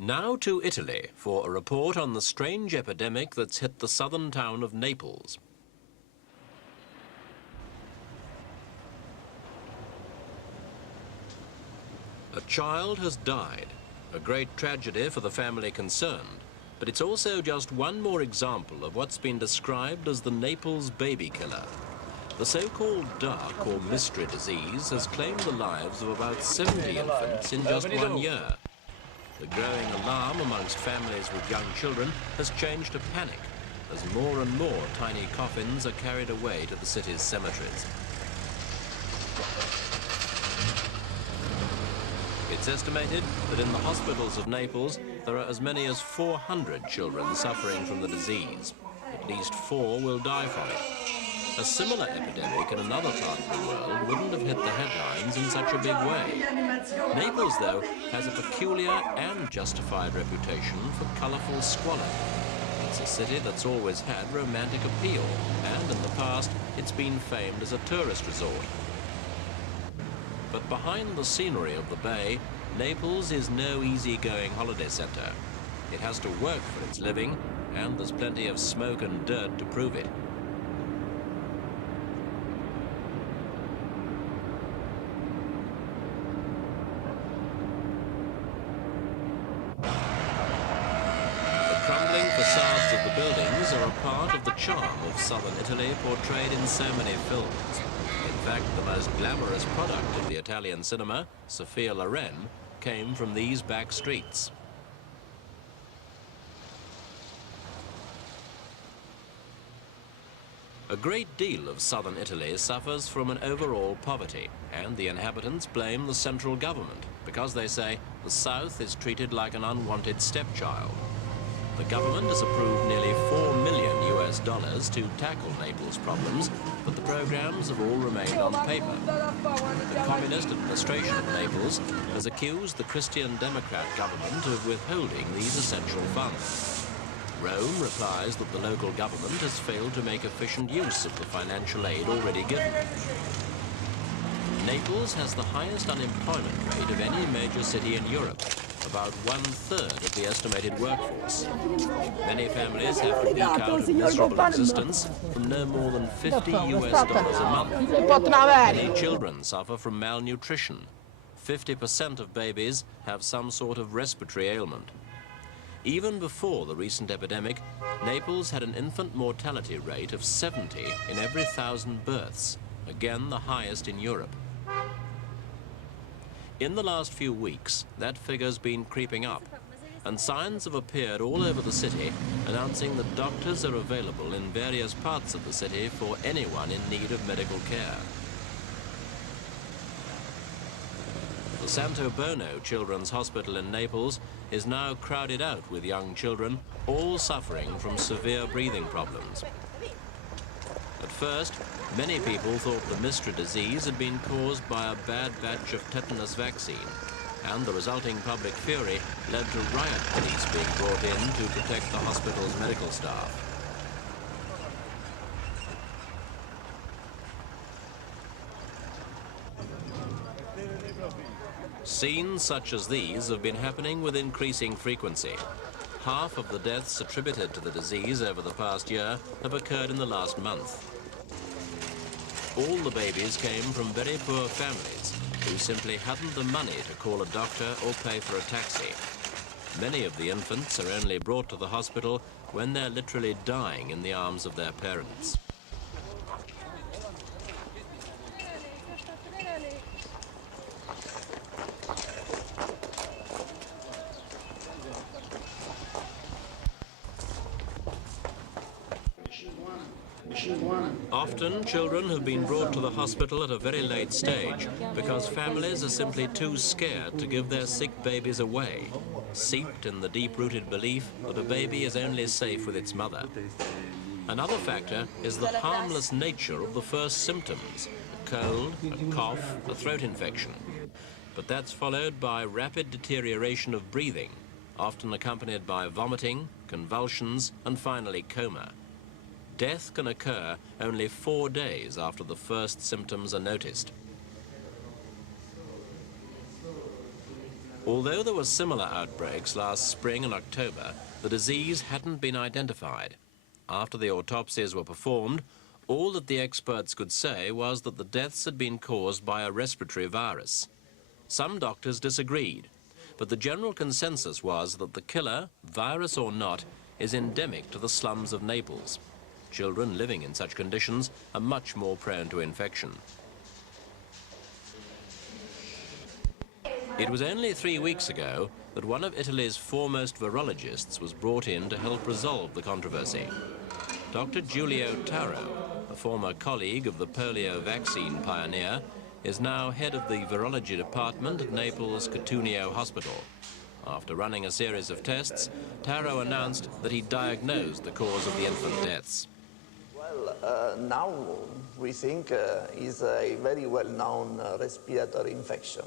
Now to Italy for a report on the strange epidemic that's hit the southern town of Naples. A child has died, a great tragedy for the family concerned, but it's also just one more example of what's been described as the Naples baby killer. The so-called dark or mystery disease has claimed the lives of about 70 infants in just 1 year. The growing alarm amongst families with young children has changed to panic as more and more tiny coffins are carried away to the city's cemeteries. It's estimated that in the hospitals of Naples there are as many as 400 children suffering from the disease. At least 4 will die from it. A similar epidemic in another part of the world wouldn't have hit the headlines in such a big way. Naples, though, has a peculiar and justified reputation for colourful squalor. It's a city that's always had romantic appeal, and in the past it's been famed as a tourist resort. But behind the scenery of the bay, Naples is no easy-going holiday centre. It has to work for its living, and there's plenty of smoke and dirt to prove it. Facades of the buildings are a part of the charm of southern Italy portrayed in so many films. In fact, the most glamorous product of the Italian cinema, Sophia Loren, came from these back streets. A great deal of southern Italy suffers from an overall poverty, and the inhabitants blame the central government because they say the south is treated like an unwanted stepchild. The government has approved nearly $4 million to tackle Naples' problems, but the programs have all remained on paper. The communist administration of Naples has accused the Christian Democrat government of withholding these essential funds. Rome replies that the local government has failed to make efficient use of the financial aid already given. Naples has the highest unemployment rate of any major city in Europe, about 1/3 of the estimated workforce. Many families have to eke out a miserable existence from no more than $50 a month. Many children suffer from malnutrition. 50% of babies have some sort of respiratory ailment. Even before the recent epidemic, Naples had an infant mortality rate of 70 in every 1,000 births, again the highest in Europe. In the last few weeks, that figure's been creeping up, and signs have appeared all over the city announcing that doctors are available in various parts of the city for anyone in need of medical care. The Santo Bono Children's Hospital in Naples is now crowded out with young children, all suffering from severe breathing problems. At first, many people thought the mystery disease had been caused by a bad batch of tetanus vaccine, and the resulting public fury led to riot police being brought in to protect the hospital's medical staff. Scenes such as these have been happening with increasing frequency. Half of the deaths attributed to the disease over the past year have occurred in the last month. All the babies came from very poor families who simply hadn't the money to call a doctor or pay for a taxi. Many of the infants are only brought to the hospital when they're literally dying in the arms of their parents. Often, children have been brought to the hospital at a very late stage because families are simply too scared to give their sick babies away, seeped in the deep-rooted belief that a baby is only safe with its mother. Another factor is the harmless nature of the first symptoms: a cold, a cough, a throat infection. But that's followed by rapid deterioration of breathing, often accompanied by vomiting, convulsions, and finally coma. Death can occur only 4 days after the first symptoms are noticed. Although there were similar outbreaks last spring and October, the disease hadn't been identified. After the autopsies were performed, all that the experts could say was that the deaths had been caused by a respiratory virus. Some doctors disagreed, but the general consensus was that the killer, virus or not, is endemic to the slums of Naples. Children living in such conditions are much more prone to infection. It was only 3 weeks ago that one of Italy's foremost virologists was brought in to help resolve the controversy. Dr. Giulio Taro, a former colleague of the polio vaccine pioneer, is now head of the virology department at Naples' Cuttuneo Hospital. After running a series of tests, Taro announced that he diagnosed the cause of the infant deaths. Well, now we think is a very well-known respiratory infection.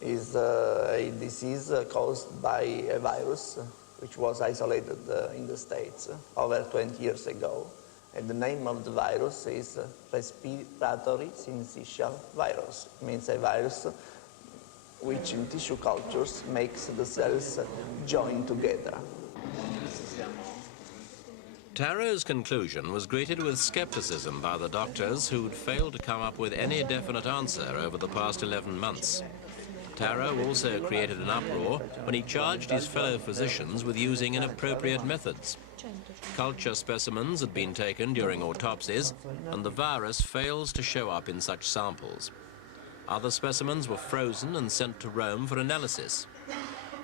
Is a disease caused by a virus which was isolated in the States over 20 years ago. And the name of the virus is respiratory syncytial virus. It means a virus which in tissue cultures makes the cells join together. Taro's conclusion was greeted with skepticism by the doctors who'd failed to come up with any definite answer over the past 11 months. Taro also created an uproar when he charged his fellow physicians with using inappropriate methods. Culture specimens had been taken during autopsies, and the virus fails to show up in such samples. Other specimens were frozen and sent to Rome for analysis.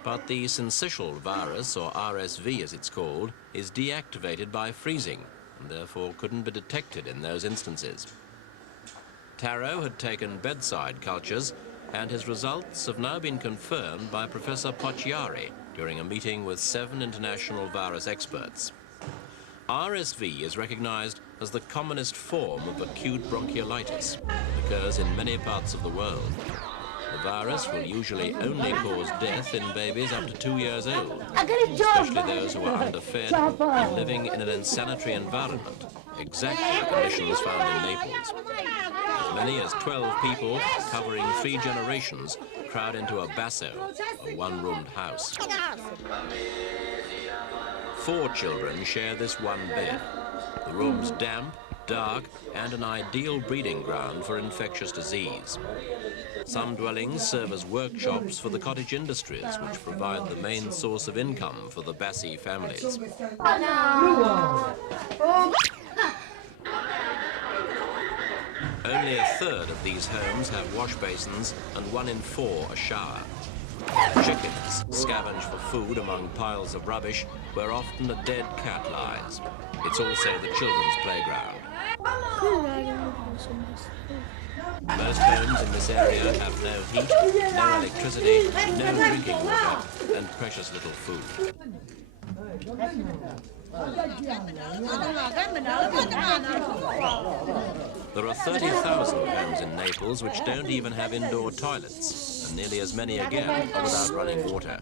But the syncytial virus, or RSV as it's called, is deactivated by freezing, and therefore couldn't be detected in those instances. Taro had taken bedside cultures, and his results have now been confirmed by Professor Pocchiari during a meeting with 7 international virus experts. RSV is recognized as the commonest form of acute bronchiolitis. It occurs in many parts of the world. The virus will usually only cause death in babies up to 2 years old, especially those who are underfed and living in an insanitary environment, exactly the conditions found in Naples. As many as 12 people, covering 3 generations, crowd into a basso, a one-roomed house. 4 children share this one bed. The room's damp, dark, and an ideal breeding ground for infectious disease. Some dwellings serve as workshops for the cottage industries, which provide the main source of income for the Bassi families. Only a third of these homes have wash basins, and 1 in 4 a shower. Chickens scavenge for food among piles of rubbish, where often a dead cat lies. It's also the children's playground. Most homes in this area have no heat, no electricity, no drinking water, and precious little food. There are 30,000 homes in Naples which don't even have indoor toilets, and nearly as many again are without running water.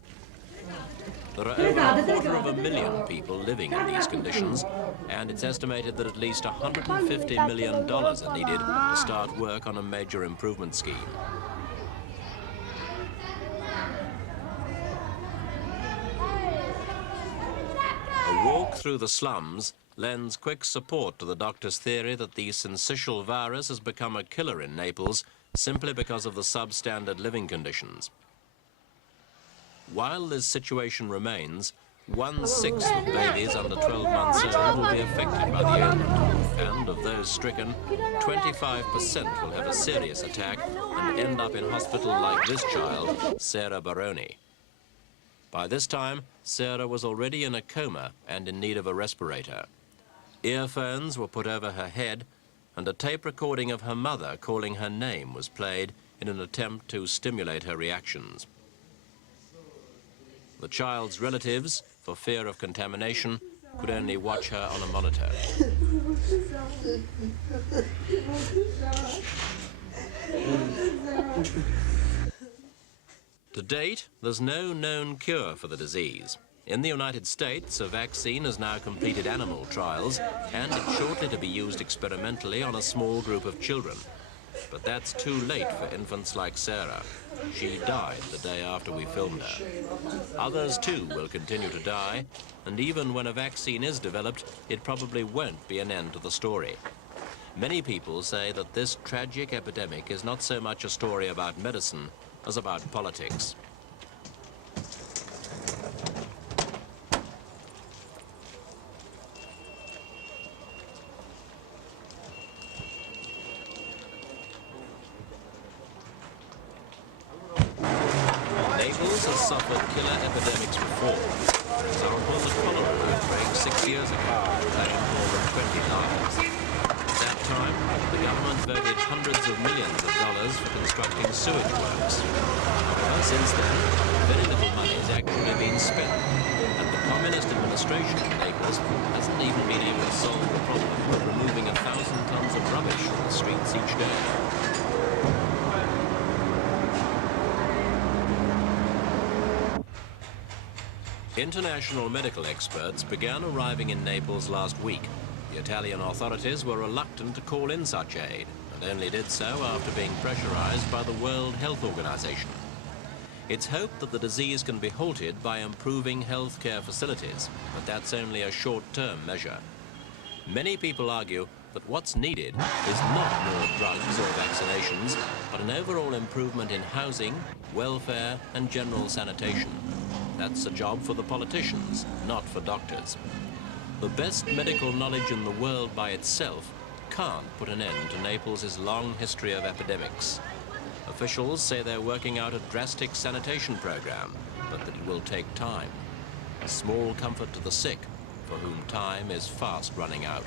There are over 250,000 people living in these conditions, and it's estimated that at least $150 million are needed to start work on a major improvement scheme. A walk through the slums lends quick support to the doctor's theory that the syncytial virus has become a killer in Naples simply because of the substandard living conditions. While this situation remains, 1/6 of babies under 12 months old will be affected by the ailment, and of those stricken, 25% will have a serious attack and end up in hospital like this child, Sarah Baroni. By this time, Sarah was already in a coma and in need of a respirator. Earphones were put over her head, and a tape recording of her mother calling her name was played in an attempt to stimulate her reactions. The child's relatives, for fear of contamination, could only watch her on a monitor. To date, there's no known cure for the disease. In the United States, a vaccine has now completed animal trials, and it's shortly to be used experimentally on a small group of children. But that's too late for infants like Sarah. She died the day after we filmed her. Others too will continue to die, and even when a vaccine is developed, it probably won't be an end to the story. Many people say that this tragic epidemic is not so much a story about medicine as about politics. Naples has suffered killer epidemics before. For example, the cholera outbreak 6 years ago, claimed more than 20 lives. At that time, the government voted hundreds of millions of dollars for constructing sewage works. However, since then, very little money has actually been spent, and the communist administration in Naples hasn't even been able to solve the problem of removing 1,000 tons of rubbish from the streets each day. International medical experts began arriving in Naples last week. The Italian authorities were reluctant to call in such aid, and only did so after being pressurized by the World Health Organization. It's hoped that the disease can be halted by improving healthcare facilities, but that's only a short-term measure. Many people argue that what's needed is not more drugs or vaccinations, but an overall improvement in housing, welfare, and general sanitation. That's a job for the politicians, not for doctors. The best medical knowledge in the world by itself can't put an end to Naples' long history of epidemics. Officials say they're working out a drastic sanitation program, but that it will take time. Small comfort to the sick, for whom time is fast running out.